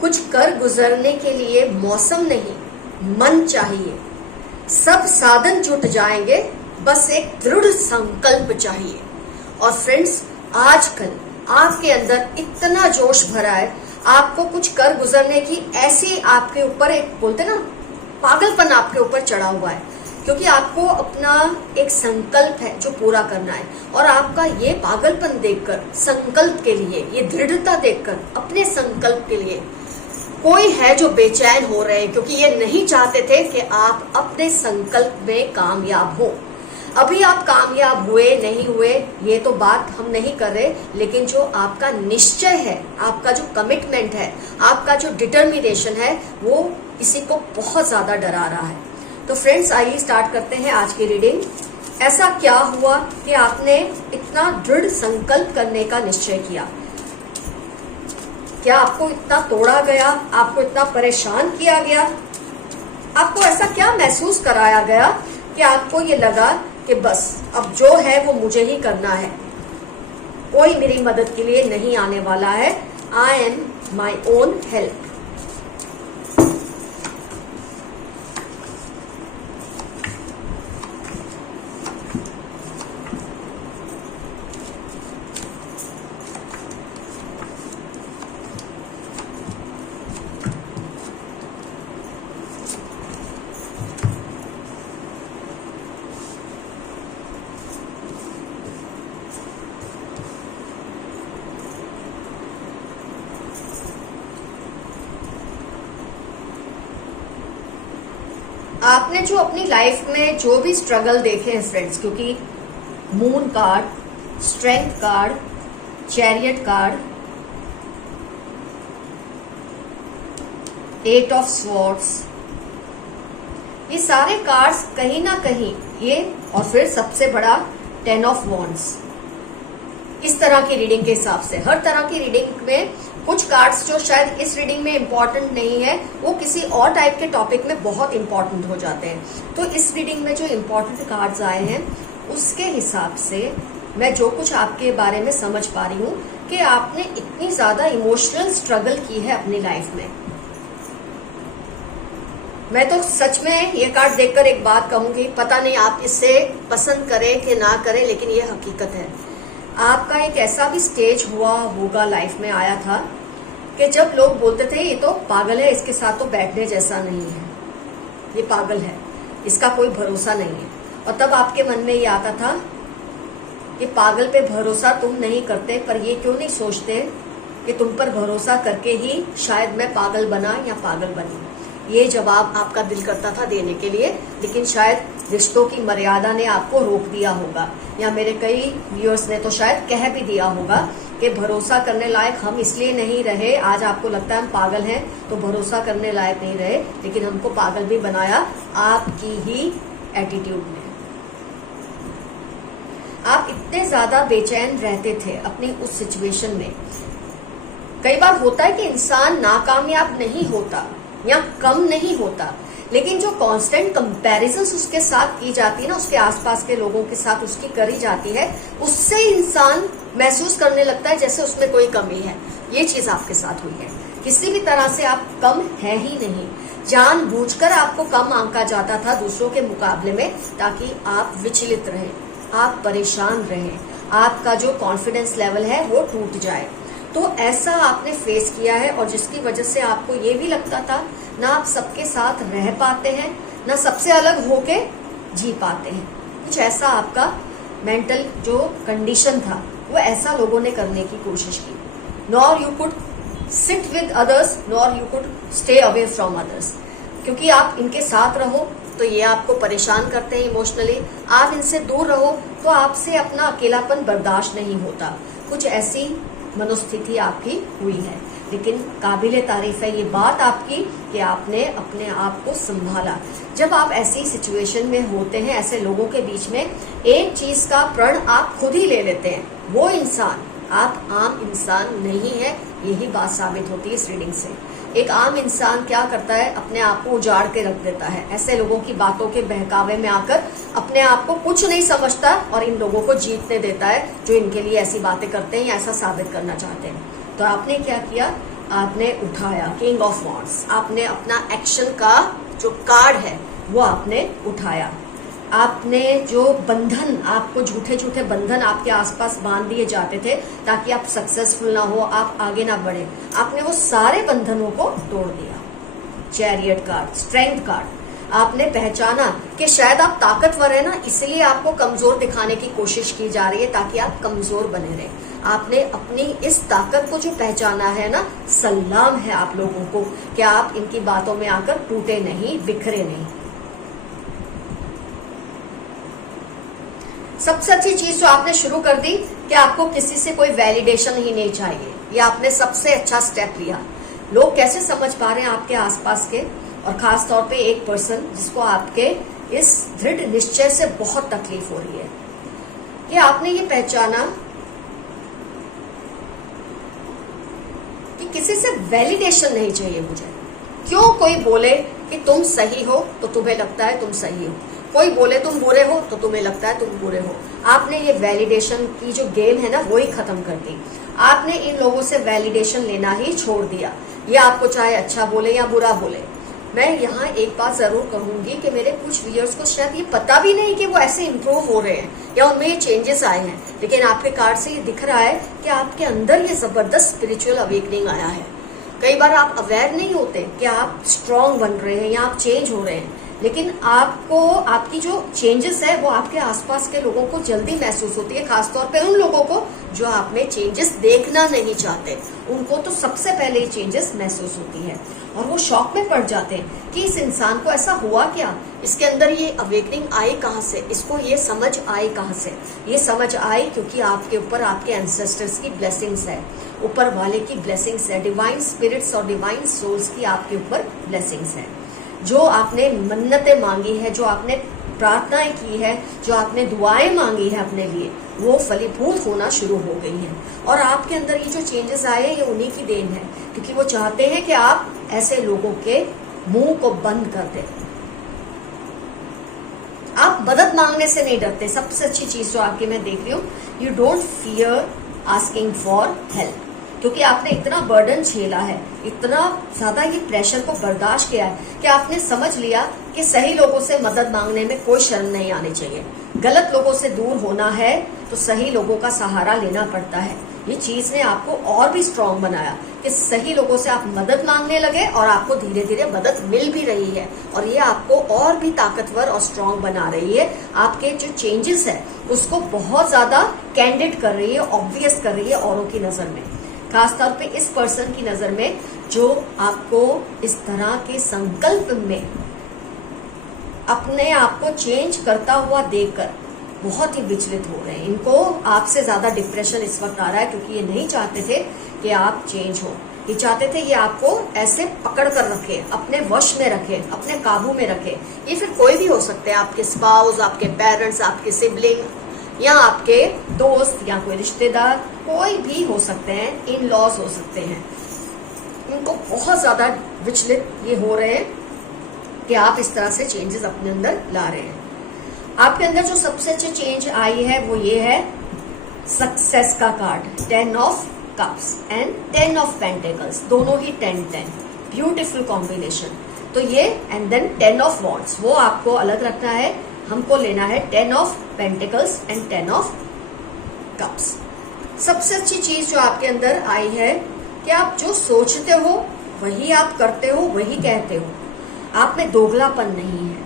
कुछ कर गुजरने के लिए मौसम नहीं, मन चाहिए। सब साधन जुट जाएंगे, बस एक दृढ़ संकल्प चाहिए। और फ्रेंड्स, आजकल आपके अंदर इतना जोश भरा है, आपको कुछ कर गुजरने की ऐसी आपके ऊपर एक बोलते ना पागलपन आपके ऊपर चढ़ा हुआ है, क्योंकि आपको अपना एक संकल्प है जो पूरा करना है। और आपका ये पागलपन देखकर, संकल्प के लिए, ये दृढ़ता देखकर अपने संकल्प के लिए कोई है जो बेचैन हो रहे हैं, क्योंकि ये नहीं चाहते थे कि आप अपने संकल्प में कामयाब हो। अभी आप कामयाब हुए नहीं हुए ये तो बात हम नहीं कर रहे, लेकिन जो आपका निश्चय है, आपका जो कमिटमेंट है, आपका जो डिटर्मिनेशन है, वो किसी को बहुत ज्यादा डरा रहा है। तो फ्रेंड्स, आइए स्टार्ट करते हैं आज की रीडिंग। ऐसा क्या हुआ कि आपने इतना दृढ़ संकल्प करने का निश्चय किया? क्या आपको इतना तोड़ा गया? आपको इतना परेशान किया गया? आपको ऐसा क्या महसूस कराया गया कि आपको ये लगा कि बस अब जो है वो मुझे ही करना है, कोई मेरी मदद के लिए नहीं आने वाला है, I am my own help. आपने जो अपनी लाइफ में जो भी स्ट्रगल देखे हैं फ्रेंड्स, क्योंकि moon card, strength card, chariot card, eight of swords, ये सारे कार्ड्स कहीं ना कहीं ये, और फिर सबसे बड़ा 10 ऑफ वॉन्ड्स। इस तरह की रीडिंग के हिसाब से हर तरह की रीडिंग में कुछ कार्ड्स जो शायद इस रीडिंग में इंपॉर्टेंट नहीं है, वो किसी और टाइप के टॉपिक में बहुत इंपॉर्टेंट हो जाते हैं। तो इस रीडिंग में जो इंपॉर्टेंट कार्ड्स आए हैं उसके हिसाब से मैं जो कुछ आपके बारे में समझ पा रही हूँ कि आपने इतनी ज्यादा इमोशनल स्ट्रगल की है अपनी लाइफ में। मैं तो सच में ये कार्ड देखकर एक बात कहूंगी, पता नहीं आप इसे पसंद करें कि ना करें, लेकिन ये हकीकत है। आपका एक ऐसा भी स्टेज हुआ होगा लाइफ में आया था कि जब लोग बोलते थे ये तो पागल है, इसके साथ तो बैठने जैसा नहीं है, ये पागल है, इसका कोई भरोसा नहीं है। और तब आपके मन में ये आता था कि पागल पे भरोसा तुम नहीं करते, पर ये क्यों नहीं सोचते कि तुम पर भरोसा करके ही शायद मैं पागल बना या पागल बनी। ये जवाब आपका दिल करता था देने के लिए, लेकिन शायद रिश्तों की मर्यादा ने आपको रोक दिया होगा, या मेरे कई व्यूअर्स ने तो शायद कह भी दिया होगा कि भरोसा करने लायक हम इसलिए नहीं रहे। आज आपको लगता है हम पागल हैं तो भरोसा करने लायक नहीं रहे, लेकिन हमको पागल भी बनाया आपकी ही एटीट्यूड ने। आप इतने ज्यादा बेचैन रहते थे अपनी उस सिचुएशन में। कई बार होता है कि इंसान नाकामयाब नहीं होता या कम नहीं होता, लेकिन जो कांस्टेंट कंपैरिजन उसके साथ की जाती है ना, उसके आसपास के लोगों के साथ उसकी करी जाती है, उससे इंसान महसूस करने लगता है जैसे उसमें कोई कमी है। ये चीज आपके साथ हुई है। किसी भी तरह से आप कम है ही नहीं, जानबूझकर आपको कम आंका जाता था दूसरों के मुकाबले में, ताकि आप विचलित रहें, आप परेशान रहें, आपका जो कॉन्फिडेंस लेवल है वो टूट जाए। तो ऐसा आपने फेस किया है, और जिसकी वजह से आपको ये भी लगता था ना आप सबके साथ रह पाते हैं, ना सबसे अलग होके जी पाते हैं। कुछ ऐसा आपका मेंटल जो कंडीशन था वो ऐसा लोगों ने करने की कोशिश की। Nor you could sit with others, nor you could stay away from others, क्योंकि आप इनके साथ रहो तो ये आपको परेशान करते हैं इमोशनली, आप इनसे दूर रहो तो आपसे अपना अकेलापन बर्दाश्त नहीं होता। कुछ ऐसी मनोस्थिति आपकी हुई है, लेकिन काबिले तारीफ है ये बात आपकी कि आपने अपने आप को संभाला। जब आप ऐसी सिचुएशन में होते हैं, ऐसे लोगों के बीच में, एक चीज का प्रण आप खुद ही ले लेते हैं, वो इंसान आप आम इंसान नहीं है। यही बात साबित होती है इस रीडिंग से। एक आम इंसान क्या करता है, अपने आप को उजाड़ के रख देता है। ऐसे लोगों की बातों के बहकावे में आकर अपने आप को कुछ नहीं समझता और इन लोगों को जीतने देता है जो इनके लिए ऐसी बातें करते हैं या ऐसा साबित करना चाहते हैं। तो आपने क्या किया, आपने उठाया किंग ऑफ वॉन्ड्स, आपने अपना एक्शन का जो कार्ड है वो आपने उठाया। आपने जो बंधन, आपको झूठे झूठे बंधन आपके आसपास बांध दिए जाते थे ताकि आप सक्सेसफुल ना हो, आप आगे ना बढ़े, आपने वो सारे बंधनों को तोड़ दिया। चैरियट कार्ड, स्ट्रेंथ कार्ड, आपने पहचाना कि शायद आप ताकतवर है ना, इसलिए आपको कमजोर दिखाने की कोशिश की जा रही है ताकि आप कमजोर बने रहे। आपने अपनी इस ताकत को जो पहचाना है ना, सलाम है आप लोगों को कि आप इनकी बातों में आकर टूटे नहीं, बिखरे नहीं। सबसे अच्छी चीज जो आपने शुरू कर दी कि आपको किसी से कोई वैलिडेशन ही नहीं चाहिए, ये आपने सबसे अच्छा स्टेप लिया। लोग कैसे समझ पा रहे हैं आपके आसपास के, और खास तौर पे एक पर्सन जिसको आपके इस दृढ़ निश्चय से बहुत तकलीफ हो रही है कि आपने ये पहचाना कि किसी से वैलिडेशन नहीं चाहिए मुझे। क्यों कोई बोले कि तुम सही हो तो तुम्हें लगता है तुम सही हो, कोई बोले तुम बुरे हो तो तुम्हें लगता है तुम बुरे हो। आपने ये वैलिडेशन की जो गेम है ना वो ही खत्म कर दी। आपने इन लोगों से वैलिडेशन लेना ही छोड़ दिया, ये आपको चाहे अच्छा बोले या बुरा बोले। मैं यहाँ एक बात जरूर कहूंगी कि मेरे कुछ व्यूअर्स को शायद ये पता भी नहीं कि वो ऐसे इंप्रूव हो रहे हैं या उनमें ये चेंजेस आए हैं, लेकिन आपके कार्ड से ये दिख रहा है कि आपके अंदर ये जबरदस्त स्पिरिचुअल अवेकनिंग आया है। कई बार आप अवेयर नहीं होते कि आप स्ट्रांग बन रहे हैं या आप चेंज हो रहे हैं, लेकिन आपको आपकी जो चेंजेस है वो आपके आसपास के लोगों को जल्दी महसूस होती है, खासतौर पे उन लोगों को जो आप में चेंजेस देखना नहीं चाहते, उनको तो सबसे पहले ये चेंजेस महसूस होती है और वो शॉक में पड़ जाते हैं कि इस इंसान को ऐसा हुआ क्या, इसके अंदर ये अवेकनिंग आई कहाँ से, इसको ये समझ आई कहाँ से। ये समझ आई क्योंकि आपके ऊपर आपके एंसेस्टर्स की ब्लेसिंग्स है, ऊपर वाले की ब्लेसिंग्स है, डिवाइन स्पिरिट्स और डिवाइन सोल्स की आपके ऊपर ब्लेसिंग्स है। जो आपने मन्नतें मांगी है, जो आपने प्रार्थनाएं की है, जो आपने दुआएं मांगी है अपने लिए, वो फलीभूत होना शुरू हो गई हैं। और आपके अंदर ये जो चेंजेस आए हैं ये उन्हीं की देन है, क्योंकि वो चाहते हैं कि आप ऐसे लोगों के मुंह को बंद कर दें। आप मदद मांगने से नहीं डरते। सबसे अच्छी चीज जो आपके मैं देख रही हूँ, you don't fear asking for help, क्योंकि आपने इतना बर्डन झेला है, इतना ज्यादा ये प्रेशर को बर्दाश्त किया है कि आपने समझ लिया कि सही लोगों से मदद मांगने में कोई शर्म नहीं आनी चाहिए। गलत लोगों से दूर होना है तो सही लोगों का सहारा लेना पड़ता है। ये चीज ने आपको और भी स्ट्रांग बनाया कि सही लोगों से आप मदद मांगने लगे और आपको धीरे धीरे मदद मिल भी रही है, और ये आपको और भी ताकतवर और स्ट्रांग बना रही है। आपके जो चेंजेस है उसको बहुत ज्यादा कैंडिड कर रही है, ऑब्वियस कर रही है औरों की नजर में, खासतौर पे इस पर्सन की नजर में जो आपको इस तरह के संकल्प में अपने आप को चेंज करता हुआ देखकर बहुत ही विचलित हो रहे हैं। इनको आपसे ज्यादा डिप्रेशन इस वक्त आ रहा है क्योंकि ये नहीं चाहते थे कि आप चेंज हो। ये चाहते थे ये आपको ऐसे पकड़ कर रखे, अपने वश में रखे, अपने काबू में रखे। ये फिर कोई भी हो सकते हैं, आपके स्पाउस, आपके पेरेंट्स, आपके सिबलिंग या आपके दोस्त या कोई रिश्तेदार, कोई भी हो सकते हैं, इन लॉज हो सकते हैं। इनको बहुत ज्यादा विचलित ये हो रहे हैं कि आप इस तरह से चेंजेस अपने अंदर ला रहे हैं। आपके अंदर जो सबसे अच्छी चेंज आई है वो ये है सक्सेस का card, 10 of cups and 10 of pentacles, दोनों ही 10-10, ब्यूटीफुल कॉम्बिनेशन। तो ये एंड देन 10 ऑफ वॉन्ड्स, वो आपको अलग रखना है। हमको लेना है 10 of pentacles and 10 of cups. सबसे अच्छी चीज जो आपके अंदर आई है कि आप जो सोचते हो वही आप करते हो, वही कहते हो। आप में दोगलापन नहीं है,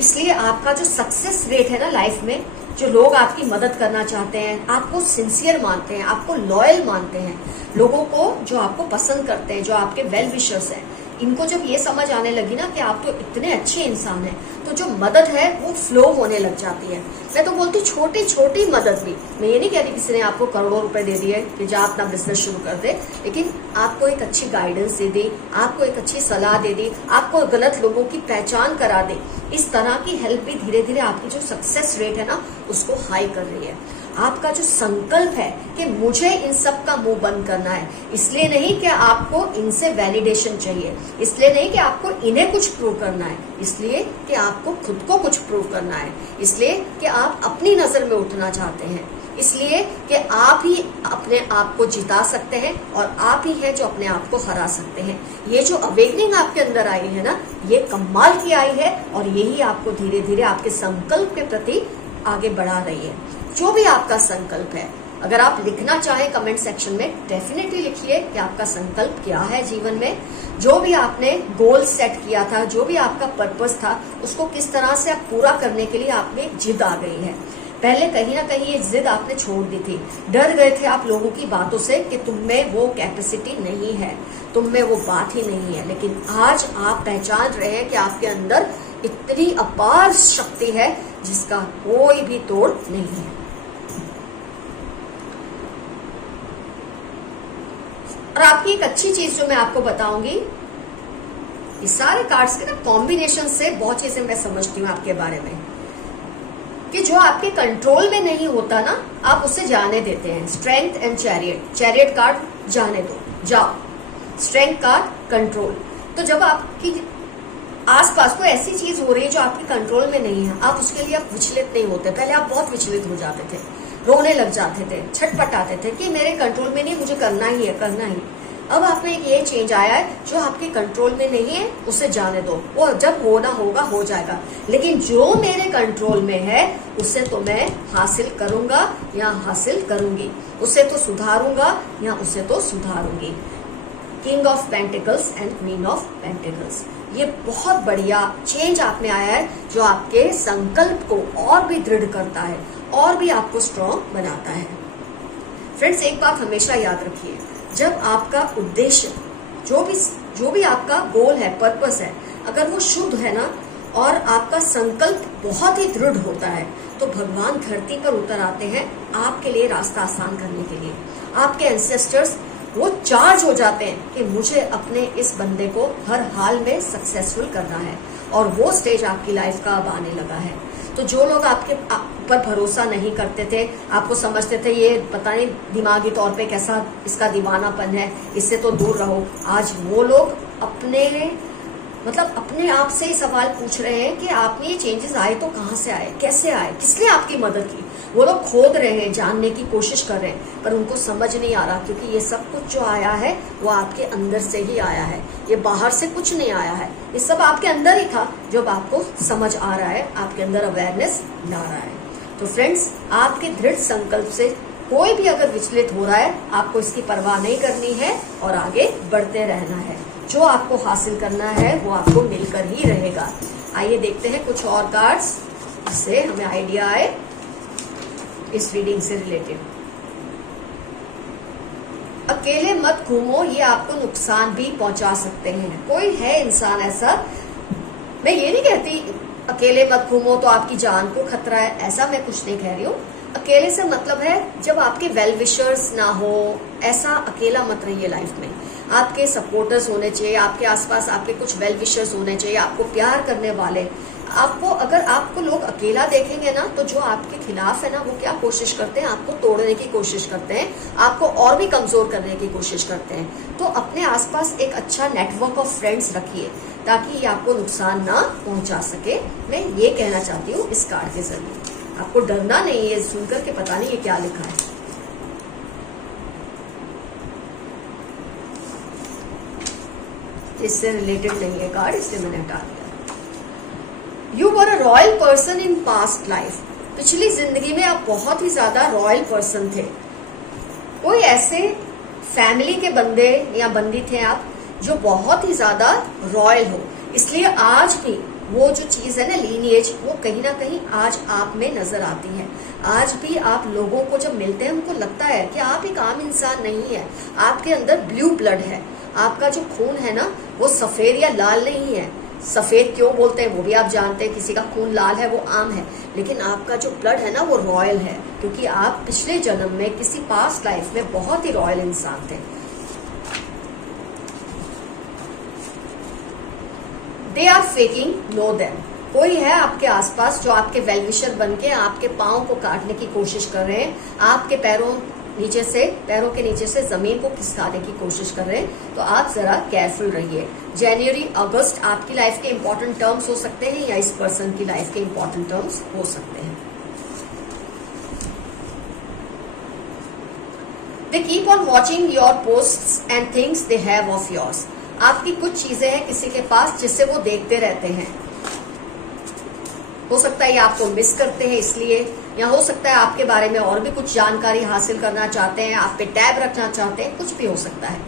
इसलिए आपका जो सक्सेस रेट है ना लाइफ में, जो लोग आपकी मदद करना चाहते हैं, आपको सिंसियर मानते हैं, आपको लॉयल मानते हैं, लोगों को जो आपको पसंद करते हैं, जो आपके वेल विशर्स हैं, इनको जब ये समझ आने लगी ना कि आप तो इतने अच्छे इंसान हैं, तो जो मदद है वो फ्लो होने लग जाती है। मैं तो बोलती छोटी छोटी मदद भी, मैं ये नहीं कह रही किसी ने आपको करोड़ों रुपए दे दिए कि जा अपना बिजनेस शुरू कर दे, लेकिन आपको एक अच्छी गाइडेंस दे दी, आपको एक अच्छी सलाह दे दी, आपको गलत लोगों की पहचान करा दे, इस तरह की हेल्प भी धीरे धीरे आपकी जो सक्सेस रेट है ना उसको हाई कर रही है। आपका जो संकल्प है कि मुझे इन सब का मुंह बंद करना है, इसलिए नहीं कि आपको इनसे वैलिडेशन चाहिए, इसलिए नहीं कि आपको इन्हें कुछ प्रूव करना है, इसलिए कि आपको खुद को कुछ प्रूव करना है, इसलिए कि आप अपनी नजर में उठना चाहते हैं, इसलिए कि आप ही अपने आप को जिता सकते हैं और आप ही हैं जो अपने आप को हरा सकते हैं। ये जो अवेकनिंग आपके अंदर आई है ना, ये कमाल की आई है और यही आपको धीरे धीरे आपके संकल्प के प्रति आगे बढ़ा रही है। जो भी आपका संकल्प है, अगर आप लिखना चाहें कमेंट सेक्शन में डेफिनेटली लिखिए कि आपका संकल्प क्या है जीवन में। जो भी आपने गोल सेट किया था, जो भी आपका पर्पस था, उसको किस तरह से आप पूरा करने के लिए आप में जिद आ गई है। पहले कहीं ना कहीं ये जिद आपने छोड़ दी थी, डर गए थे आप लोगों की बातों से कि तुम में वो कैपेसिटी नहीं है, तुम में वो बात ही नहीं है, लेकिन आज आप पहचान रहे हैं कि आपके अंदर इतनी अपार शक्ति है जिसका कोई भी तोड़ नहीं है। और आपकी एक अच्छी चीज जो मैं आपको बताऊंगी, इस सारे कार्ड्स के ना कॉम्बिनेशन से बहुत चीजें मैं समझती हूँ आपके बारे में, कि जो आपके कंट्रोल में नहीं होता ना, आप उसे जाने देते हैं। Strength and chariot, chariot card जाने दो, जाओ। Strength card control. तो जब आपकी आसपास कोई ऐसी चीज हो रही है जो आपके कंट्रोल में नहीं है, आप उसके लिए आप विचलित नहीं होते। पहले आप बहुत विचलित हो जाते थे, रोने लग जाते थे, छटपटाते थे कि मेरे कंट्रोल में नहीं, मुझे करना ही है, करना ही। अब आप में ये चेंज आया है, जो आपके कंट्रोल में नहीं है उसे जाने दो, वो जब होना होगा हो जाएगा, लेकिन जो मेरे कंट्रोल में है उसे तो मैं हासिल करूंगा या हासिल करूंगी, उसे तो सुधारूंगा या उसे तो सुधारूंगी। King of pentacles and queen of pentacles, ये बहुत बढ़िया चेंज आप में आया है जो आपके संकल्प को और भी दृढ़ करता है और भी आपको स्ट्रॉन्ग बनाता है। फ्रेंड्स, एक बात हमेशा याद रखिए, जब आपका उद्देश्य, जो भी आपका गोल है, पर्पस है, अगर वो शुद्ध है ना और आपका संकल्प बहुत ही दृढ़ होता है, तो भगवान धरती पर उतर आते हैं आपके लिए रास्ता आसान करने के लिए। आपके एंसेस्टर्स वो चार्ज हो जाते हैं कि मुझे अपने इस बंदे को हर हाल में सक्सेसफुल करना है, और वो स्टेज आपकी लाइफ का अब आने लगा है। तो जो लोग आपके ऊपर भरोसा नहीं करते थे, आपको समझते थे ये पता नहीं दिमागी तौर पे कैसा इसका दीवानापन है, इससे तो दूर रहो, आज वो लोग अपने आप से ही सवाल पूछ रहे हैं कि आप में ये चेंजेस आए तो कहाँ से आए, कैसे आए, किसने आपकी मदद की। वो लोग खोद रहे हैं, जानने की कोशिश कर रहे हैं, पर उनको समझ नहीं आ रहा, क्योंकि ये सब कुछ जो आया है वो आपके अंदर से ही आया है, ये बाहर से कुछ नहीं आया है, ये सब आपके अंदर ही था। जब आपको समझ आ रहा है, आपके अंदर अवेयरनेस ला रहा है। तो फ्रेंड्स, आपके दृढ़ संकल्प से कोई भी अगर विचलित हो रहा है, आपको इसकी परवाह नहीं करनी है और आगे बढ़ते रहना है। जो आपको हासिल करना है वो आपको मिलकर ही रहेगा। आइए देखते हैं कुछ और कार्ड्स, जिससे हमें आइडिया आए इस रीडिंग से रिलेटेड। अकेले मत घूमो, ये आपको नुकसान भी पहुंचा सकते हैं। कोई है इंसान ऐसा, मैं ये नहीं कहती अकेले मत घूमो तो आपकी जान को खतरा है, ऐसा मैं कुछ नहीं कह रही हूँ। अकेले से मतलब है जब आपके वेल विशर्स ना हो, ऐसा अकेला मत रहिए लाइफ में। आपके सपोर्टर्स होने चाहिए, आपके आसपास आपके कुछ वेल विशर्स होने चाहिए, आपको प्यार करने वाले। अगर आपको लोग अकेला देखेंगे ना, तो जो आपके खिलाफ है ना, वो क्या कोशिश करते हैं, आपको तोड़ने की कोशिश करते हैं, आपको और भी कमजोर करने की कोशिश करते हैं। तो अपने आसपास एक अच्छा नेटवर्क ऑफ फ्रेंड्स रखिए, ताकि ये आपको नुकसान ना पहुंचा सके। मैं ये कहना चाहती हूँ इस कार्ड के जरिए। आपको डरना नहीं है सुनकर के, पता नहीं ये क्या लिखा है। इससे रिलेटेड नहीं है कार्ड, इसलिए मैंने हटा दिया। You were a royal person in past life, पिछली जिंदगी में आप बहुत ही ज्यादा रॉयल पर्सन थे। कोई ऐसे फैमिली के बंदे या बंदी थे आप जो बहुत ही ज्यादा रॉयल हो, इसलिए आज भी वो जो चीज है ना, लीनिएज, वो कहीं ना कहीं आज आप में नजर आती है। आज भी आप लोगों को जब मिलते हैं, उनको लगता है कि आप एक आम इंसान नहीं है, आपके अंदर ब्लू ब्लड है। आपका जो खून है ना, वो सफेद या लाल नहीं है। सफेद क्यों बोलते हैं वो भी आप जानते हैं, किसी का खून लाल है वो आम है, लेकिन आपका जो ब्लड है ना, वो रॉयल है, क्योंकि आप पिछले जन्म में किसी पास्ट लाइफ में बहुत ही रॉयल इंसान थे। They are faking, know them. कोई है आपके आसपास जो आपके वेलविशर बन के आपके पाँव को काटने की कोशिश कर रहे हैं, आपके पैरों के नीचे से जमीन को खिसकाने की कोशिश कर रहे हैं, तो आप जरा केयरफुल रहिए। जनवरी अगस्त आपकी लाइफ के इंपॉर्टेंट टर्म्स हो सकते हैं या इस पर्सन की लाइफ के इंपॉर्टेंट टर्म्स हो सकते हैं। They keep on watching your posts and things they have of yours. आपकी कुछ चीजें हैं किसी के पास जिससे वो देखते रहते हैं। हो सकता है ये आपको मिस करते हैं इसलिए, या हो सकता है आपके बारे में और भी कुछ जानकारी हासिल करना चाहते हैं, आप पे टैब रखना चाहते हैं, कुछ भी हो सकता है।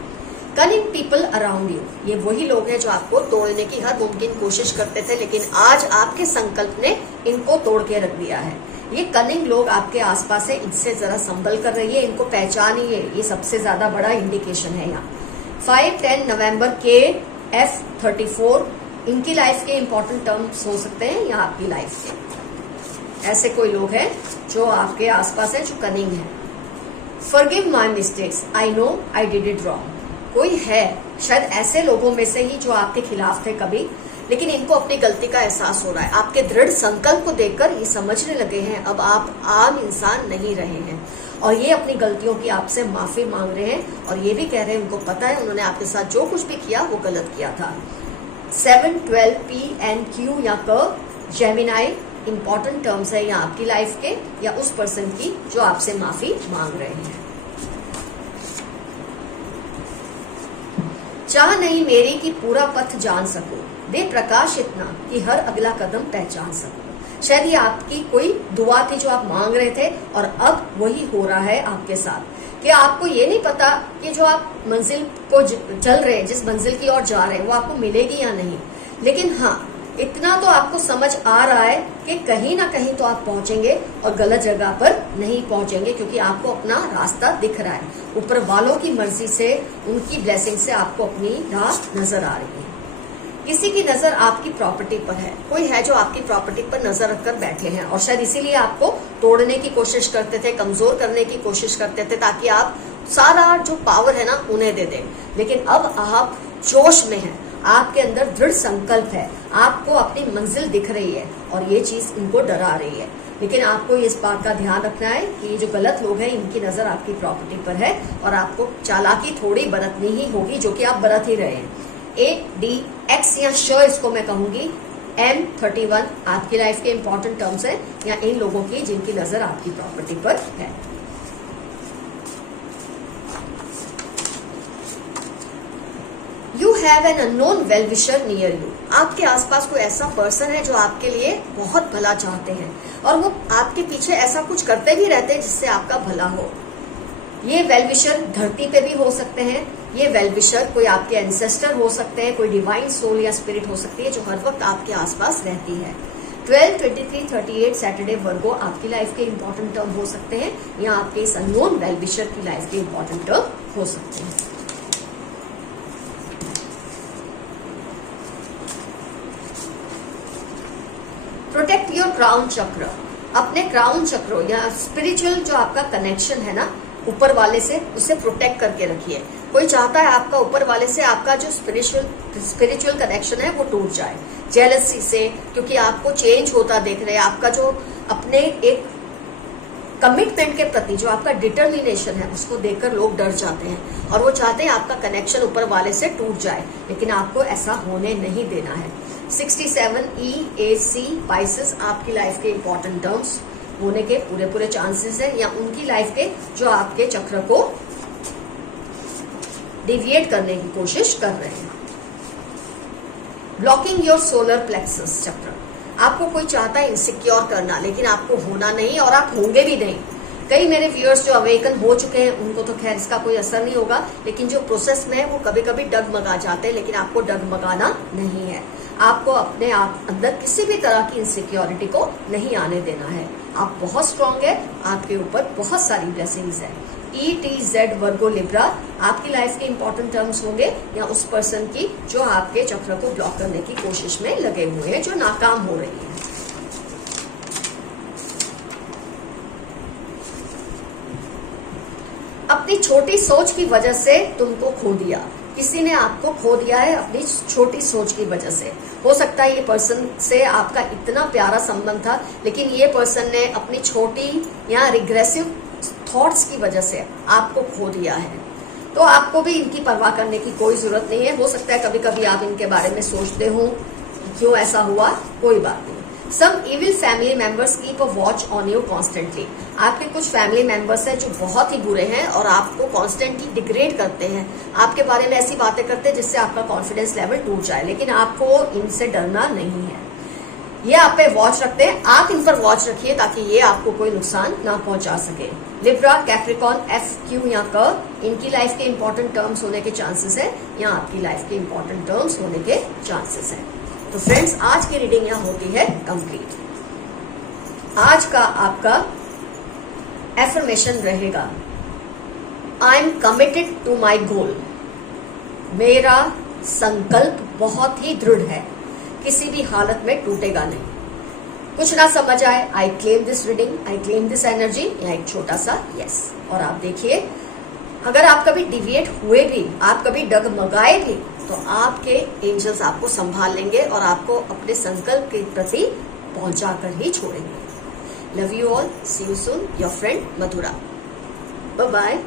कनिंग पीपल अराउंड यू, ये वही लोग हैं जो आपको तोड़ने की हर मुमकिन कोशिश करते थे, लेकिन आज आपके संकल्प ने इनको तोड़ के रख दिया है। ये कनिंग लोग आपके आसपास है, इनसे जरा संभल कर रहिए, इनको पहचानिए, ये सबसे ज्यादा बड़ा इंडिकेशन है यहाँ। 5-10 नवंबर के F34 इनकी लाइफ के इंपॉर्टेंट टर्म्स हो सकते हैं या आपकी लाइफ के। ऐसे कोई लोग हैं जो आपके आसपास है जो कनिंग है। Forgive my mistakes, I know I did it wrong. कोई है शायद ऐसे लोगों में से ही जो आपके खिलाफ थे कभी, लेकिन इनको अपनी गलती का एहसास हो रहा है। आपके दृढ़ संकल्प को देखकर ये समझने लगे हैं अब आप आम इंसान नहीं रहे हैं, और ये अपनी गलतियों की आपसे माफी मांग रहे हैं, और ये भी कह रहे हैं उनको पता है उन्होंने आपके साथ जो कुछ भी किया वो गलत किया था। 7-12 P and Q या क जेमिनाई इंपॉर्टेंट टर्म्स है या आपकी लाइफ के या उस पर्सन की जो आपसे माफी मांग रहे हैं। चाह नहीं मेरी कि पूरा पथ जान सकूं, दे प्रकाश इतना कि हर अगला कदम पहचान सकूं। शायद ये आपकी कोई दुआ थी जो आप मांग रहे थे, और अब वही हो रहा है आपके साथ कि आपको ये नहीं पता कि जो आप मंजिल को चल रहे हैं, जिस मंजिल की ओर जा रहे हैं, वो आपको मिलेगी या नहीं, लेकिन हाँ इतना तो आपको समझ आ रहा है कि कहीं ना कहीं तो आप पहुंचेंगे और गलत जगह पर नहीं पहुंचेंगे, क्योंकि आपको अपना रास्ता दिख रहा है। ऊपर वालों की मर्जी से, उनकी ब्लेसिंग से आपको अपनी राह नजर आ रही है। किसी की नजर आपकी प्रॉपर्टी पर है, कोई है जो आपकी प्रॉपर्टी पर नजर रखकर बैठे हैं, और शायद इसीलिए आपको तोड़ने की कोशिश करते थे, कमजोर करने की कोशिश करते थे, ताकि आप सारा जो पावर है ना उन्हें दे दें। लेकिन अब आप जोश में हैं, आपके अंदर दृढ़ संकल्प है, आपको अपनी मंजिल दिख रही है, और ये चीज इनको डरा रही है। लेकिन आपको इस बात का ध्यान रखना है कि ये जो गलत लोग हैं इनकी नजर आपकी प्रॉपर्टी पर है, और आपको चालाकी थोड़ी बरतनी ही होगी, जो कि आप बरत ही रहे हैं। ADX या श इसको मैं कहूंगी। M31 आपकी लाइफ के इंपॉर्टेंट टर्म्स है या इन लोगों की जिनकी नजर आपकी प्रॉपर्टी पर है। You have an unknown well wisher near you, आपके आसपास कोई ऐसा पर्सन है जो आपके लिए बहुत भला चाहते हैं, और वो आपके पीछे ऐसा कुछ करते भी रहते हैं जिससे आपका भला हो। ये वेल विशर धरती पे भी हो सकते हैं, ये वेल विशर कोई आपके एंसेस्टर हो सकते हैं, कोई डिवाइन सोल या स्पिरिट हो सकती है जो हर वक्त आपके आसपास रहती है। 12, 23, 38 सैटरडे वर्गो आपकी लाइफ के इंपॉर्टेंट टर्म हो सकते हैं, या आपके इस अननोन वेल विशर की लाइफ के इंपॉर्टेंट टर्म हो सकते हैं। प्रोटेक्ट योर क्राउन चक्र, अपने क्राउन चक्र या स्पिरिचुअल जो आपका कनेक्शन है ना ऊपर वाले से, उसे प्रोटेक्ट करके रखिए। कोई चाहता है आपका ऊपर वाले से आपका जो स्पिरिचुअल कनेक्शन है वो टूट जाए, जेलसी से, क्योंकि आपको चेंज होता देख रहे हैं। आपका जो अपने एक कमिटमेंट के प्रति जो आपका डिटर्मिनेशन है उसको देखकर लोग डर जाते हैं, और वो चाहते हैं आपका कनेक्शन ऊपर वाले से टूट जाए, लेकिन आपको ऐसा होने नहीं देना है। 67 EAC पाइसेस आपकी लाइफ के इंपॉर्टेंट टर्म्स होने के पूरे चांसेस हैं, या उनकी लाइफ के जो आपके चक्र को डिविएट करने की कोशिश कर रहे हैं। ब्लॉकिंग योर सोलर प्लेक्सस चक्र, आपको कोई चाहता है इनसिक्योर करना, लेकिन आपको होना नहीं और आप होंगे भी नहीं। कई मेरे व्यूअर्स जो अवेकन हो चुके हैं उनको तो खैर इसका कोई असर नहीं होगा, लेकिन जो प्रोसेस में है वो कभी कभी डगमगा जाते हैं, लेकिन आपको डगमगाना नहीं है। आपको अपने आप अंदर किसी भी तरह की इनसिक्योरिटी को नहीं आने देना है। आप बहुत स्ट्रांग है, आपके ऊपर बहुत सारी ब्लेसिंग्स है। ETZ वर्गो लिब्रा आपकी लाइफ के इंपॉर्टेंट टर्म्स होंगे, या उस पर्सन की जो आपके चक्र को ब्लॉक करने की कोशिश में लगे हुए हैं, जो नाकाम हो रही है। अपनी छोटी सोच की वजह से तुमको खो दिया, किसी ने आपको खो दिया है अपनी छोटी सोच की वजह से। हो सकता है ये पर्सन से आपका इतना प्यारा संबंध था, लेकिन ये पर्सन ने अपनी छोटी या रिग्रेसिव थॉट्स की वजह से आपको खो दिया है। तो आपको भी इनकी परवाह करने की कोई जरूरत नहीं है। हो सकता है कभी कभी आप इनके बारे में सोचते हो क्यों ऐसा हुआ, कोई बात नहीं। Some evil family members keep a watch on you constantly. आपके कुछ फैमिली मेंबर्स हैं जो बहुत ही बुरे हैं और आपको कॉन्स्टेंटली डिग्रेड करते हैं, आपके बारे में ऐसी बातें करते हैं जिससे आपका कॉन्फिडेंस लेवल टूट जाए, लेकिन आपको इनसे डरना नहीं है। ये आप पे वॉच रखते हैं, आप इन पर वॉच रखिए ताकि ये आपको कोई नुकसान ना पहुंचा सके। लिब्रा, कैप्रिकॉर्न, एफ, क्यू या क, इनकी लाइफ के इंपॉर्टेंट टर्म्स होने के चांसेस है या आपकी लाइफ के इंपॉर्टेंट टर्म्स होने के चांसेस है। तो फ्रेंड्स, आज की रीडिंग यहाँ होती है कंप्लीट। आज का आपका एफर्मेशन रहेगा, I am committed to my goal. मेरा संकल्प बहुत ही दृढ़ है, किसी भी हालत में टूटेगा नहीं। कुछ ना समझ आए, I claim this reading, I claim this energy, या एक छोटा सा यस। और आप देखिए, अगर आप कभी डिविएट हुए भी, आप कभी डगमगाए भी, तो आपके एंजल्स आपको संभाल लेंगे और आपको अपने संकल्प के प्रति पहुंचा कर ही छोड़ेंगे। Love you all, see you soon, your friend Madhura. Bye bye.